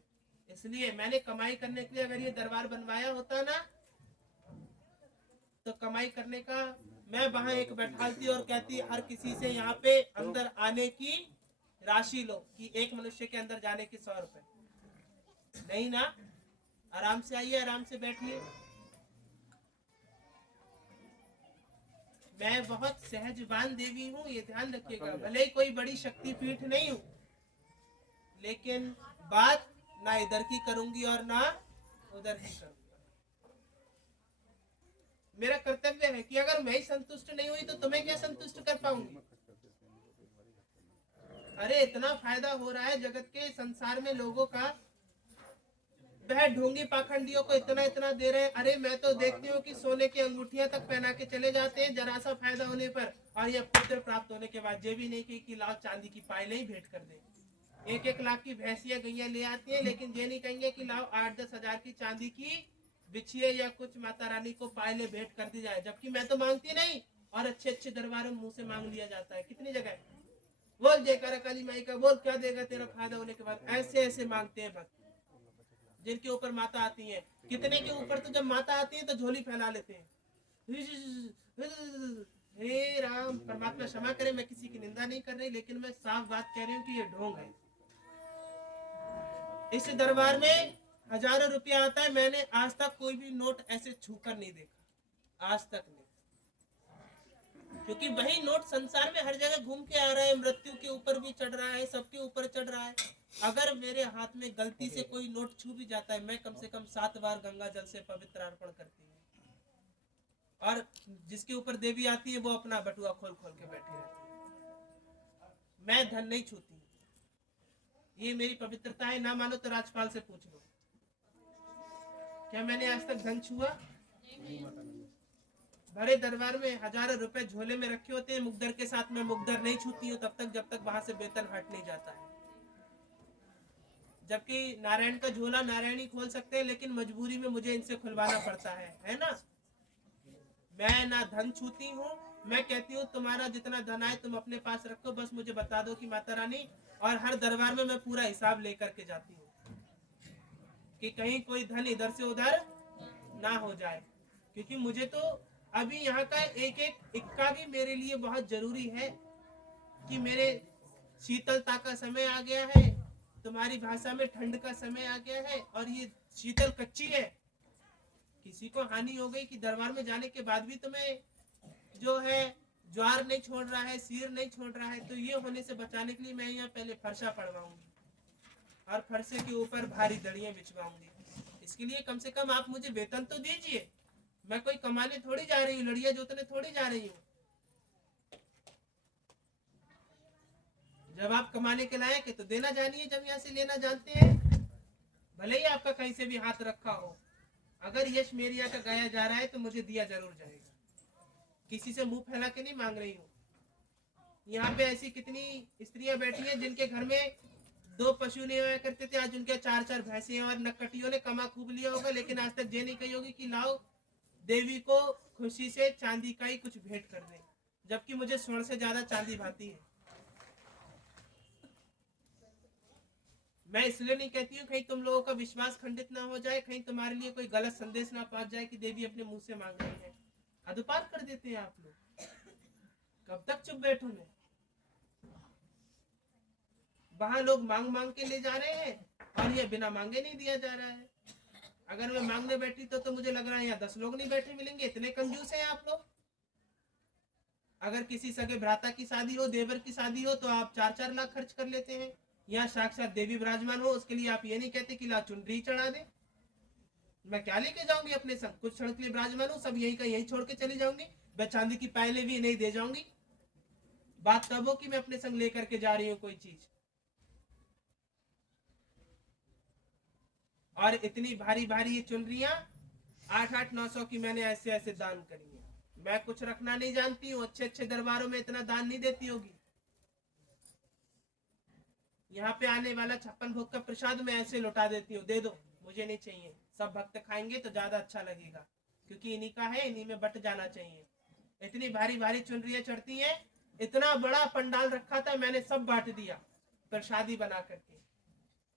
इसलिए मैंने कमाई करने के लिए अगर ये दरबार बनवाया होता ना तो कमाई करने का मैं वहां एक बैठालती और कहती हर किसी से यहाँ पे अंदर आने की राशि लो कि एक मनुष्य के अंदर जाने की 100 रुपए। नहीं ना, आराम से आइए, आराम से बैठिए। मैं बहुत सहजवान देवी हूँ, ये ध्यान रखिएगा। भले ही कोई बड़ी शक्तिपीठ नहीं हूँ लेकिन बात ना इधर की करूंगी और ना उधर की करूंगी। मेरा कर्तव्य है कि अगर मैं ही संतुष्ट नहीं हुई तो तुम्हें क्या संतुष्ट कर पाऊंगी। अरे इतना फायदा हो रहा है जगत के संसार में लोगों का, वह ढोंगी पाखंडियों को इतना इतना दे रहे हैं। अरे मैं तो देखती हूँ कि सोने की अंगूठियां तक पहना के चले जाते हैं जरा सा फायदा होने पर, और ये पुत्र प्राप्त होने के बाद ये भी नहीं कि लाओ चांदी की पायलें ही भेंट कर दे। 1-1 लाख की भैंसियां गैया ले आती है लेकिन ये नहीं कहेंगे कि लाओ 8-10 हज़ार की चांदी की बिछिए या कुछ माता रानी को पायले भेंट कर दी जाए। जबकि मैं तो मांगती नहीं और अच्छे अच्छे दरबारों में मुंह से मांग लिया जाता है। कितनी जगह बोल जयकारा काली माई का, बोल क्या देगा तेरा फायदा होने के बाद। ऐसे ऐसे मांगते हैं भक्त जिनके ऊपर माता आती है। कितने के ऊपर तो जब माता आती है तो झोली फैला लेते हैं। हे राम, परमात्मा क्षमा करे, मैं किसी की निंदा नहीं कर रही लेकिन मैं साफ बात कह रही हूँ कि ये ढोंग है। इस दरबार में हजारों रुपया आता है, मैंने आज तक कोई भी नोट ऐसे छूकर नहीं देखा, आज तक नहीं। क्योंकि वही नोट संसार में हर जगह घूम के आ रहा है, मृत्यु के ऊपर भी चढ़ रहा है, सबके ऊपर चढ़ रहा है। अगर मेरे हाथ में गलती से कोई नोट छू भी जाता है, मैं कम से कम 7 बार गंगा जल से पवित्र अर्पण करती हूँ। और जिसके ऊपर देवी आती है वो अपना बटुआ खोल खोल के बैठे रहते हैं। मैं धन नहीं छूती, ये मेरी पवित्रता है। ना मानो तो राजपाल से पूछ लो, क्या मैंने आज तक धन छुआ? बड़े दरबार में हजारों रुपए झोले में रखे होते हैं, मुकदर के साथ मैं मुकदर नहीं छूती हूँ तब तक जब तक वहां से वेतन हट नहीं जाता है। जबकि नारायण का झोला नारायण ही खोल सकते हैं, लेकिन मजबूरी में मुझे इनसे खुलवाना पड़ता है ना। मैं ना धन छूती हूँ, मैं कहती हूँ तुम्हारा जितना धन आए तुम अपने पास रखो, बस मुझे बता दो कि माता रानी, और हर दरबार में मैं पूरा हिसाब लेकर के जाती हूँ कि कहीं कोई धन इधर से उधर ना हो जाए। क्योंकि मुझे तो अभी यहाँ का एक एक इक्का भी मेरे लिए बहुत जरूरी है कि मेरे शीतलता का समय आ गया है, तुम्हारी भाषा में ठंड का समय आ गया है, और ये शीतल कच्ची है। किसी को हानि हो गई कि दरबार में जाने के बाद भी तुम्हें जो है ज्वार नहीं छोड़ रहा है, सिर नहीं छोड़ रहा है, तो ये होने से बचाने के लिए मैं यहाँ पहले फरसा पड़वाऊंगी और फरसे के ऊपर भारी दड़ियां बिछवाऊंगी। इसके लिए कम से कम आप मुझे वेतन तो दीजिए। मैं कोई कमाने थोड़ी जा रही हूँ, लड़िया जोतने थोड़ी जा रही हूँ। जब आप कमाने के लायक है तो देना जानिए, जब यहाँ से लेना जानते हैं, भले ही आपका कहीं से भी हाथ रखा हो। अगर यश मेरिया का गाया जा रहा है तो मुझे दिया जरूर जाएगा, किसी से मुंह फैला के नहीं मांग रही हूँ। यहाँ पे ऐसी कितनी स्त्रियां बैठी हैं जिनके घर में 2 पशु नहीं हुआ करते थे, आज उनके 4-4 भैंसे हैं, और नक्कटियों ने कमा खूब लिया होगा, लेकिन आज तक ये नहीं कही होगी कि लाओ देवी को खुशी से चांदी का ही कुछ भेंट कर दे, जबकि मुझे स्वर्ण से ज्यादा चांदी भाती है। मैं इसलिए नहीं कहती हूँ कहीं तुम लोगों का विश्वास खंडित ना हो जाए, कहीं तुम्हारे लिए कोई गलत संदेश ना पहुंच जाए कि देवी अपने मुंह से मांग रही है। अदुपार कर देते हैं आप लोग, कब तक चुप बैठो मैं? वहां लोग मांग मांग के ले जा रहे हैं और ये बिना मांगे नहीं दिया जा रहा है। अगर मैं मांगने बैठी तो मुझे लग रहा है यहाँ 10 लोग नहीं बैठे मिलेंगे, इतने कंजूस हैं आप लोग। अगर किसी सगे भ्राता की शादी हो, देवर की शादी हो, तो आप 4-4 लाख खर्च कर लेते हैं। यहाँ साक्षात देवी विराजमान हो, उसके लिए आप ये नहीं कहते कि ला चुनरी चढ़ा दे। मैं क्या लेके जाऊंगी अपने संग? कुछ क्षण के लिए विराजमान हूँ, सब यही का यही छोड़ के चली जाऊंगी। मैं चांदी की पायलें भी नहीं दे जाऊंगी। बात तब हो कि मैं अपने संग लेकर के जा रही हूँ कोई चीज, और इतनी भारी भारी ये चुनरियां 8-8-900 की मैंने ऐसे ऐसे दान करी है। मैं कुछ रखना नहीं जानती हूँ, अच्छे अच्छे दरबारों में इतना दान नहीं देती होगी। यहाँ पे आने वाला 56 भोग का प्रसाद मैं ऐसे लौटा देती हूँ, दे दो, मुझे नहीं चाहिए। सब भक्त खाएंगे तो ज्यादा अच्छा लगेगा, क्योंकि इन्हीं का है, इन्हीं में बट जाना चाहिए। इतनी भारी भारी चुनरियां चढ़ती हैं, इतना बड़ा पंडाल रखा था, मैंने सब बांट दिया प्रसादी बना करके,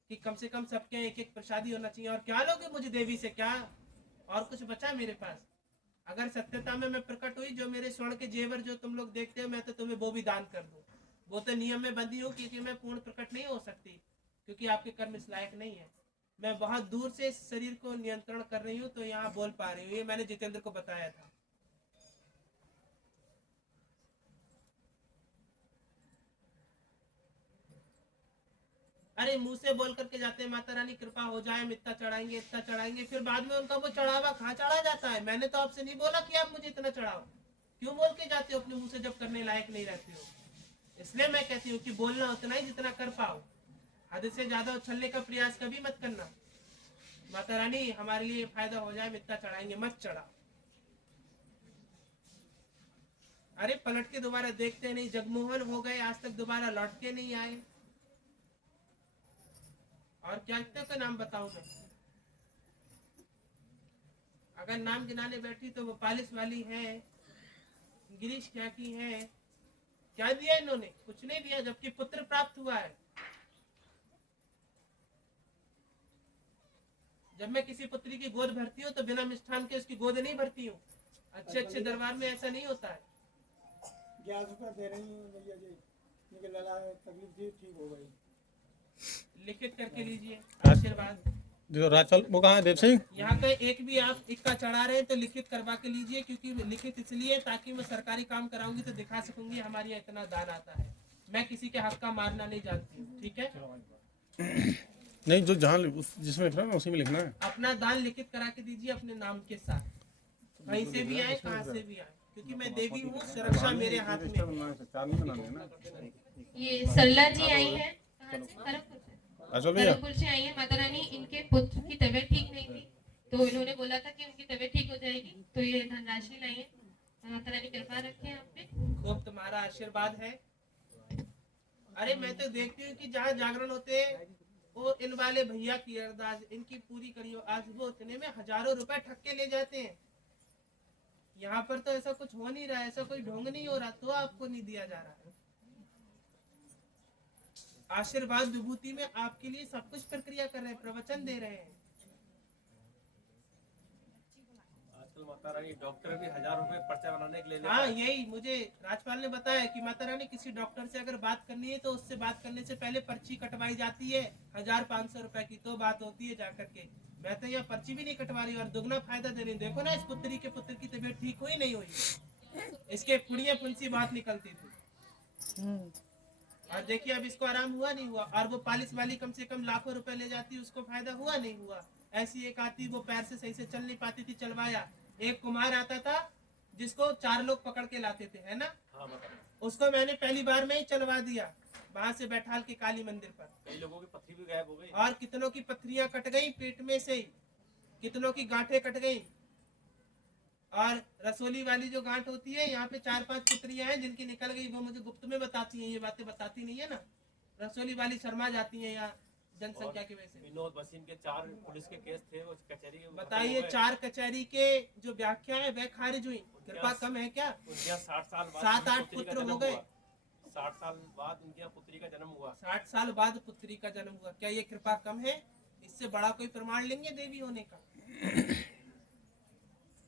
कि कम से कम सबके एक एक प्रसादी होना चाहिए। और क्या लोगे मुझे देवी से? क्या और कुछ बचा मेरे पास? अगर सत्यता में मैं प्रकट हुई, जो मेरे स्वर्ण के जेवर जो तुम लोग देखते हो, मैं तो तुम्हें वो भी दान कर दूं। वो तो नियम में बंदी हूँ, क्योंकि मैं पूर्ण प्रकट नहीं हो सकती, क्योंकि आपके कर्म इस लायक नहीं है। मैं बहुत दूर से इस शरीर को नियंत्रण कर रही हूँ, तो यहाँ बोल पा रही हूँ। ये मैंने जितेंद्र को बताया था। अरे मुंह से बोल करके जाते हैं माता रानी कृपा हो जाए, हम इतना चढ़ाएंगे, फिर बाद में उनका वो चढ़ावा कहाँ चढ़ा जाता है? मैंने तो आपसे नहीं बोला कि आप मुझे इतना चढ़ाओ, क्यों बोल के जाते हो अपने मुंह से जब करने लायक नहीं रहते हो? इसलिए मैं कहती हूँ कि बोलना उतना ही जितना कर पाओ, हद से ज्यादा उछलने का प्रयास कभी मत करना। माता रानी हमारे लिए फायदा हो जाए, इतना चढ़ाएंगे, मत चढ़ा। अरे पलट के दोबारा देखते नहीं, जगमोहन हो गए, आज तक दोबारा लौट के नहीं आए। और क्या इतने का नाम बताऊं मैं? अगर नाम गिनाने बैठी तो वो पालिस वाली है, गिरीश क्या की है, क्या दिया इन्होंने? कुछ नहीं दिया, जबकि पुत्र प्राप्त हुआ है। जब मैं किसी पुत्री की गोद भरती हूँ तो बिना मिष्ठान के उसकी गोद नहीं भरती हूँ। अच्छे अच्छे दरबार में ऐसा नहीं होता है। 11 रुपया दे रही हूँ भैया जी, मुझे लगा तकलीफ थी, ठीक हो गई। लिखित करके लीजिए आशीर्वाद। जो राचल वो कहाँ है देव सिंह? यहाँ पे एक भी आप इक्का चढ़ा रहे हैं तो लिखित करवा के लीजिए, क्योंकि लिखित इसलिए ताकि मैं सरकारी काम कराऊंगी तो दिखा सकूंगी हमारे यहाँ इतना दान आता है। मैं किसी के हक का मारना नहीं जानती हूँ, ठीक है? नहीं, जो जहाँ जिसमें लिखना है उसी में लिखना है। अपना दान लिखित करा के दीजिए अपने नाम के साथ। कहीं से भी आए, कहाँ से भी आए, क्योंकि मैं देवी हूँ, सुरक्षा मेरे हाथ में है। चार नहीं बनाने हैं ना। ये सरला जी आई है कहाँ से? धर्मपुर से आई है। माता रानी इनके पुत्र की तबीयत ठीक नहीं थी, तो इन्होंने बोला था कि उनकी तबीयत ठीक हो जाएगी, तो ये धनराशि लाई है। माता रानी कृपा रखे आप पे। खूब तुम्हारा आशीर्वाद है। अरे मैं तो देखती हूँ कि जहाँ जागरण होते हैं वो इन वाले भैया की अरदास इनकी पूरी करियो, आज वो उतने में हजारों रुपए ठग के ले जाते हैं। यहाँ पर तो ऐसा कुछ हो नहीं रहा है, ऐसा कोई ढोंग नहीं हो रहा, तो आपको नहीं दिया जा रहा है। आशीर्वाद विभूति में आपके लिए सब कुछ प्रक्रिया कर रहे हैं, प्रवचन दे रहे हैं। आजकल माता रानी डॉक्टर भी 1000 रुपए पर्चा बनाने के लिए लेता हाँ, है। यही मुझे राजपाल ने बताया कि माता रानी किसी डॉक्टर से अगर बात करनी है तो उससे बात करने से पहले पर्ची कटवाई जाती है 1500 रुपए की, तो बात होती है जाकर के। मैं तो यहाँ पर्ची भी नहीं कटवा रही और दुगना फायदा दे रही। देखो ना, इस पुत्री के पुत्र की तबीयत ठीक हुई नहीं हुई, इसके पुड़िया फुंसी बात निकलती थी, और देखिए अब इसको आराम हुआ नहीं हुआ। और वो पालिस वाली कम से कम लाखों रुपए ले जाती, उसको फायदा हुआ नहीं हुआ। ऐसी एक आती, वो पैर से सही से चल नहीं पाती थी, चलवाया। एक कुमार आता था जिसको 4 लोग पकड़ के लाते थे, है ना, हाँ माता, उसको मैंने पहली बार में ही चलवा दिया, वहां से बैठाल के काली मंदिर पर। कई लोगों की पथरी भी गायब हो गई। और कितनों की पथरियां कट गई पेट में से ही, कितनों की गांठें कट गई। और रसोली वाली जो गांठ होती है, यहाँ पे 4-5 पुत्रियां हैं जिनकी निकल गई, वो मुझे गुप्त में बताती हैं, ये बातें बताती नहीं है ना। रसोली वाली शर्मा जाती हैं यहाँ जनसंख्या की वजह से। विनोद भसीन के 4 पुलिस के केस थे, वो कचहरी में बताइए, 4 कचहरी के जो व्याख्या है वह खारिज हुई। कृपा कम है क्या? उनके यहाँ 60 साल बाद 7-8 पुत्री का पुत्र जन्म हो गए। हुआ। 60 साल बाद उनके यहाँ पुत्री का जन्म हुआ। 60 साल बाद पुत्री का जन्म हुआ, क्या ये कृपा कम है? इससे बड़ा कोई प्रमाण लेंगे देवी होने का?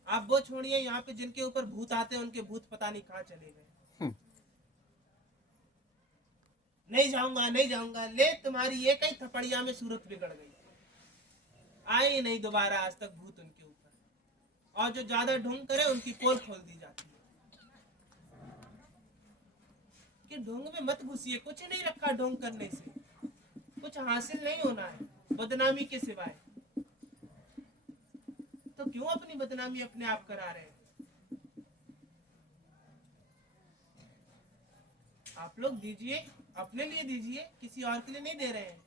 आप वो छोड़िए, यहाँ पे जिनके ऊपर भूत आते हैं उनके भूत पता नहीं कहाँ चले गए। नहीं जाऊंगा, नहीं जाऊंगा, ले तुम्हारी एक ही थपड़िया में सूरत बिगड़ गई, आए नहीं दोबारा आज तक भूत उनके ऊपर। और जो ज्यादा ढोंग करे उनकी पोल खोल दी जाती है कि ढोंग में मत घुसिए, कुछ नहीं रखा ढोंग करने से, कुछ हासिल नहीं होना है बदनामी के सिवाय। तो क्यों अपनी बदनामी अपने आप करा रहे हैं? आप लोग दीजिए, अपने लिए दीजिए, किसी और के लिए नहीं दे रहे हैं।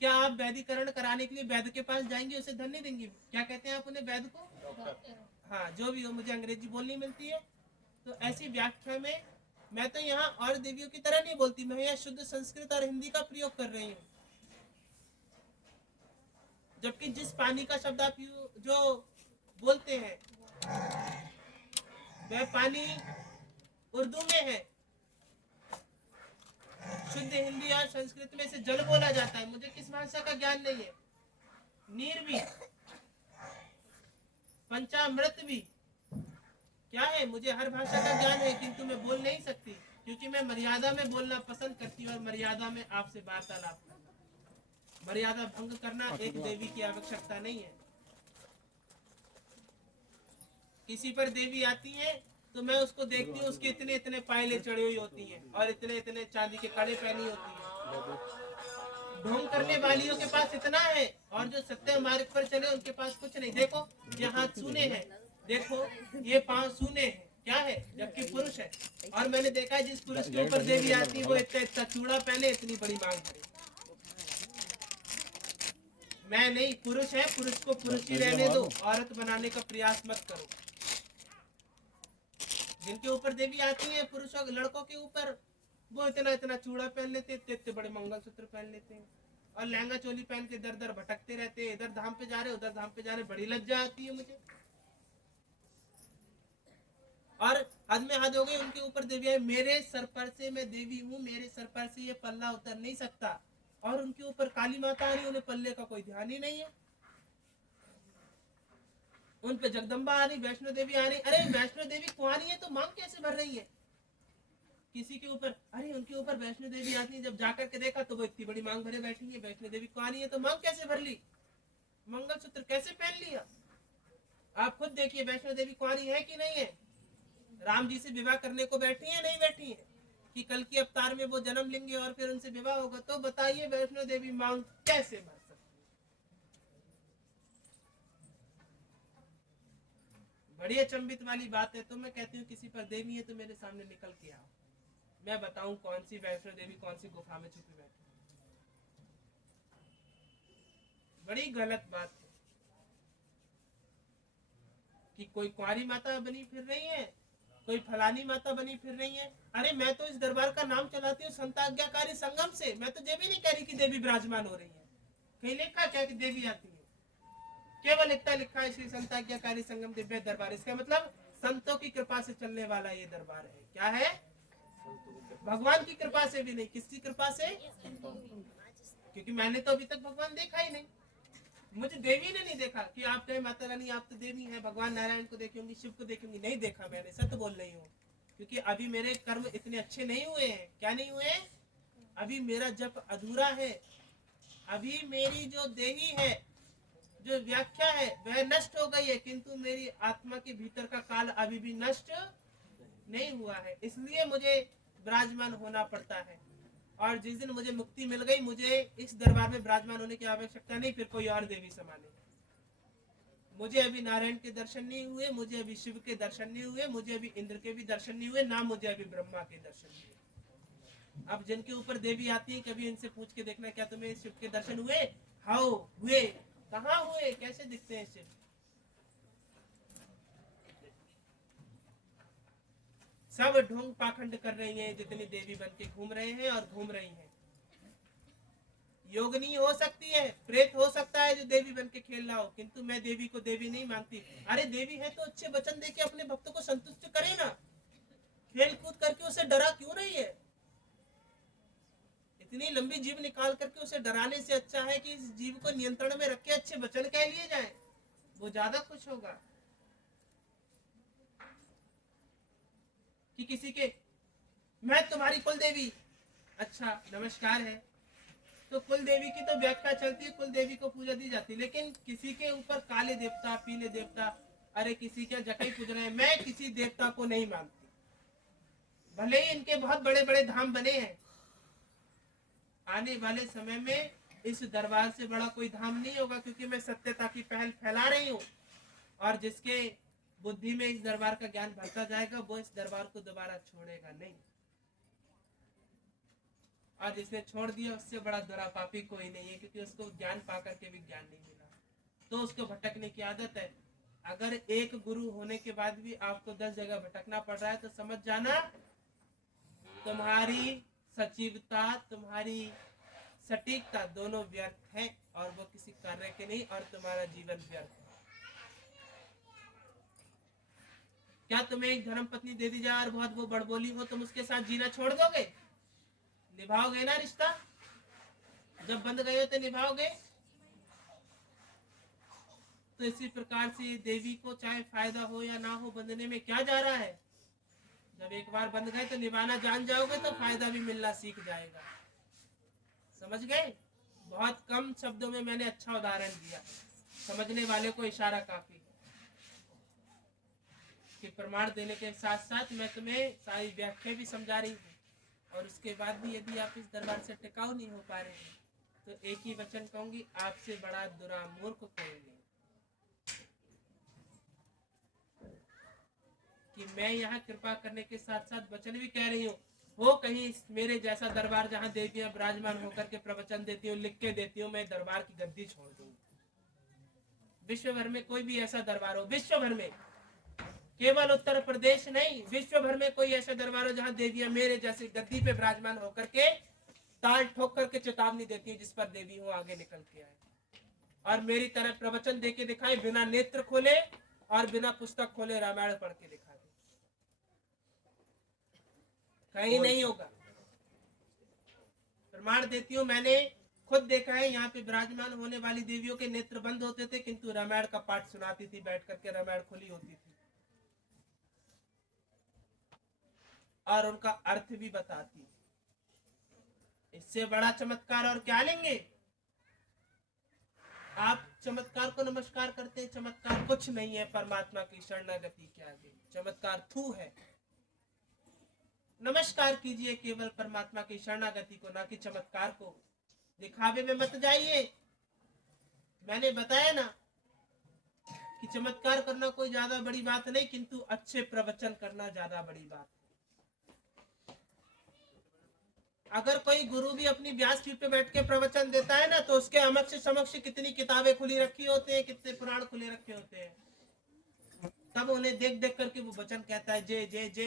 क्या आप वैदिकरण कराने के लिए वैद्य के पास जाएंगे, उसे धन नहीं देंगे? क्या कहते हैं आप उन्हें, वैद्य को? हाँ, जो भी हो, मुझे अंग्रेजी बोलनी मिलती है। तो ऐसी व्याख्या में मैं तो यहाँ और देवियों की तरह नहीं बोलती, मैं यहाँ शुद्ध संस्कृत और हिंदी का प्रयोग कर रही हूँ। जबकि जिस पानी का शब्द आप जो बोलते हैं वह पानी उर्दू में है, शुद्ध हिंदी और संस्कृत में से जल बोला जाता है। मुझे किस भाषा का ज्ञान नहीं है, नीर भी, पंचामृत भी, क्या है, मुझे हर भाषा का ज्ञान है, किंतु मैं बोल नहीं सकती क्योंकि मैं मर्यादा में बोलना पसंद करती हूँ और मर्यादा में आपसे वार्तालाप करना। मर्यादा भंग करना एक देवी की आवश्यकता नहीं है। किसी पर देवी आती है तो मैं उसको देखती हूँ, उसके इतने इतने पायले चढ़ी हुई होती हैं और इतने इतने चांदी के कड़े पहनी होती हैं। ढोंग करने वालियों के पास इतना है और जो सत्य मार्ग पर चले उनके पास कुछ नहीं। देखो ये हाथ सूने हैं, देखो ये पांव सूने हैं, क्या है, जबकि पुरुष है। और मैंने देखा है जिस पुरुष के ऊपर देवी आती है वो इतना इतना चूड़ा पहने, इतनी बड़ी मांग करे। मैं नहीं, पुरुष है, पुरुष को पुरुष ही रहने दो, औरत बनाने का प्रयास मत करो। जिनके ऊपर देवी आती है पुरुषों लड़कों के ऊपर, वो इतना इतना चूड़ा पहन लेते, इतने इतने बड़े मंगलसूत्र पहन लेते हैं और लहंगा चोली पहन के दर दर भटकते रहते हैं, इधर धाम पे जा रहे उधर धाम पे जा रहे। बड़ी लज्जा आती है मुझे। और हद में हद हो गई, उनके ऊपर देवी है। मेरे सर पर से, मैं देवी हूँ, मेरे सर पर से ये पल्ला उतर नहीं सकता। और उनके ऊपर काली माता आ रही, उन्हें पल्ले का कोई ध्यान ही नहीं है। उन पे जगदम्बा आ रही, वैष्णो देवी आ रही। अरे वैष्णो देवी कुंवारी है तो मांग कैसे भर रही है? किसी के ऊपर, अरे उनके ऊपर वैष्णो देवी आती है, जब जाकर के देखा तो वो इतनी बड़ी मांग भरे बैठी है। वैष्णो देवी कुंवारी है तो मांग कैसे भर ली, मंगलसूत्र कैसे पहन लिया? आप खुद देखिए वैष्णो देवी कुंवारी है कि नहीं है। राम जी से विवाह करने को बैठी है, नहीं बैठी है कि कल की अवतार में वो जन्म लेंगे और फिर उनसे विवाह होगा। तो बताइए वैष्णो देवी मांग कैसे भर सकती है? बड़ी अचंभित वाली बात है। तो मैं कहती हूँ किसी पर देवी है तो मेरे सामने निकल के आओ, मैं बताऊं कौन सी वैष्णो देवी कौन सी गुफा में छुपी बैठी। बड़ी गलत बात है कि कोई कुंवारी माता बनी फिर रही है, कोई फलानी माता बनी फिर रही है। अरे मैं तो इस दरबार का नाम चलाती हूँ संत आज्ञाकारी संगम से। मैं तो ये भी नहीं कह रही कि देवी विराजमान हो रही है। कहीं लिखा क्या कि देवी आती है? केवल इतना लिखा है श्री संत आज्ञाकारी संगम दिव्य दरबार। इसका मतलब संतों की कृपा से चलने वाला ये दरबार है। क्या है? भगवान की कृपा से भी नहीं। किसकी कृपा से? क्योंकि मैंने तो अभी तक भगवान देखा ही नहीं। मुझे देवी ने नहीं देखा कि आप कहे माता रानी आप तो देवी हैं, भगवान नारायण को देखूंगी, शिव को देखूंगी। नहीं देखा मैंने, सत्य बोल रही हूँ। क्योंकि अभी मेरे कर्म इतने अच्छे नहीं हुए हैं। क्या नहीं हुए? अभी मेरा जप अधूरा है। अभी मेरी जो देही है, जो व्याख्या है, वह नष्ट हो गई है, किंतु मेरी आत्मा के भीतर का काल अभी भी नष्ट नहीं हुआ है। इसलिए मुझे विराजमान होना पड़ता है। और जिस दिन मुझे मुक्ति मिल गई, मुझे इस दरबार में विराजमान होने की आवश्यकता नहीं, फिर कोई और देवी समाने। मुझे अभी नारायण के दर्शन नहीं हुए, मुझे अभी शिव के दर्शन नहीं हुए, मुझे अभी इंद्र के भी दर्शन नहीं हुए, ना मुझे अभी ब्रह्मा के दर्शन नहीं हुए। अब जिनके ऊपर देवी आती है, कभी इनसे पूछ के देखना, क्या तुम्हें शिव के दर्शन हुए? हाँ हुए। कहाँ हुए? कैसे दिखते हैं शिव? सब ढोंग पाखंड कर रही हैं, जितनी देवी बन के घूम रहे हैं और घूम रही हैं। योगनी हो सकती है, प्रेत हो सकता है जो देवी बन के खेल रहा हो, किंतु मैं देवी को देवी नहीं मानती। अरे देवी है तो अच्छे वचन दे के अपने भक्तों को संतुष्ट करे ना, खेल कूद करके उसे डरा क्यों रही है? इतनी लंबी जीव निकाल करके उसे डराने से अच्छा है कि इस जीव को नियंत्रण में रख के अच्छे वचन कह लिए जाए, वो ज्यादा खुश होगा। कि किसी के मैं तुम्हारी कुल देवी, अच्छा नमस्कार है, तो कुल देवी की तो व्याख्या चलती है, कुल देवी को पूजा दी जाती है। लेकिन किसी के ऊपर काले देवता, पीले देवता, अरे किसी के जटाई पूज रहे हैं, मैं किसी देवता को नहीं मानती। भले ही इनके बहुत बड़े बड़े धाम बने हैं, आने वाले समय में इस दरबार से बड़ा कोई धाम नहीं होगा, क्योंकि मैं सत्यता की पहल फैला रही हूँ। और जिसके बुद्धि में इस दरबार का ज्ञान भरता जाएगा, वो इस दरबार को दोबारा छोड़ेगा नहीं। और जिसने छोड़ दिया उससे बड़ा दुरा पापी कोई नहीं है, क्योंकि उसको ज्ञान पाकर के भी ज्ञान नहीं मिला, तो उसको भटकने की आदत है। अगर एक गुरु होने के बाद भी आपको 10 जगह भटकना पड़ रहा है, तो समझ जाना तुम्हारी सचिवता, तुम्हारी सटीकता दोनों व्यर्थ है, और वो किसी कार्य के नहीं, और तुम्हारा जीवन व्यर्थ है। क्या तुम्हें एक धर्म पत्नी दे दी जाए और बहुत वो बड़बोली हो, तुम उसके साथ जीना छोड़ दोगे? निभाओगे ना रिश्ता? जब बंध गए हो तो निभाओगे। तो इसी प्रकार से देवी को चाहे फायदा हो या ना हो, बंधने में क्या जा रहा है? जब एक बार बंध गए तो निभाना जान जाओगे, तो फायदा भी मिलना सीख जाएगा। समझ गए? बहुत कम शब्दों में मैंने अच्छा उदाहरण दिया, समझने वाले को इशारा काफी। कि प्रमाण देने के साथ साथ मैं तुम्हें सारी व्याख्या भी समझा रही हूँ, और उसके बाद भी यदि आप इस दरबार से टिकाऊ नहीं हो पा रहे हैं, तो एक ही वचन कहूंगी, आपसे बड़ा दुरा मूर्ख कोई नहीं। कि मैं यहाँ कृपा करने के साथ साथ वचन भी कह रही हूँ, हो कहीं मेरे जैसा दरबार जहाँ देवियां विराजमान होकर के प्रवचन देती हूँ, लिख के देती हूँ, मैं दरबार की गद्दी छोड़ दूंगी। विश्व भर में कोई भी ऐसा दरबार हो, विश्व भर में, केवल उत्तर प्रदेश नहीं, विश्व भर में कोई ऐसा दरबार हो जहाँ देवियां मेरे जैसे गद्दी पे विराजमान होकर के ताल ठोक करके चेतावनी देती है, जिस पर देवी हो आगे निकल के आए, और मेरी तरह प्रवचन दे के दिखाए, बिना नेत्र खोले और बिना पुस्तक खोले रामायण पढ़ के दिखा दे। कहीं नहीं होगा। प्रमाण देती हूँ, मैंने खुद देखा है, यहाँ पे विराजमान होने वाली देवियों के नेत्र बंद होते थे, किंतु रामायण का पाठ सुनाती थी, बैठ करके रामायण खुली होती थी, और उनका अर्थ भी बताती। इससे बड़ा चमत्कार और क्या लेंगे? आप चमत्कार को नमस्कार करते हैं, चमत्कार कुछ नहीं है परमात्मा की शरणागति के आगे। चमत्कार थू है। नमस्कार कीजिए केवल परमात्मा की शरणागति को, ना कि चमत्कार को। दिखावे में मत जाइए। मैंने बताया ना कि चमत्कार करना कोई ज्यादा बड़ी बात नहीं, किंतु अच्छे प्रवचन करना ज्यादा बड़ी बात है। अगर कोई गुरु भी अपनी व्यासपीठ पे बैठ के प्रवचन देता है ना, तो उसके अमक्ष समक्ष कितनी किताबें खुली रखी होती हैं, कितने पुराण खुले रखे होते हैं, तब उन्हें देख देख करके वो वचन कहता है जय जय जय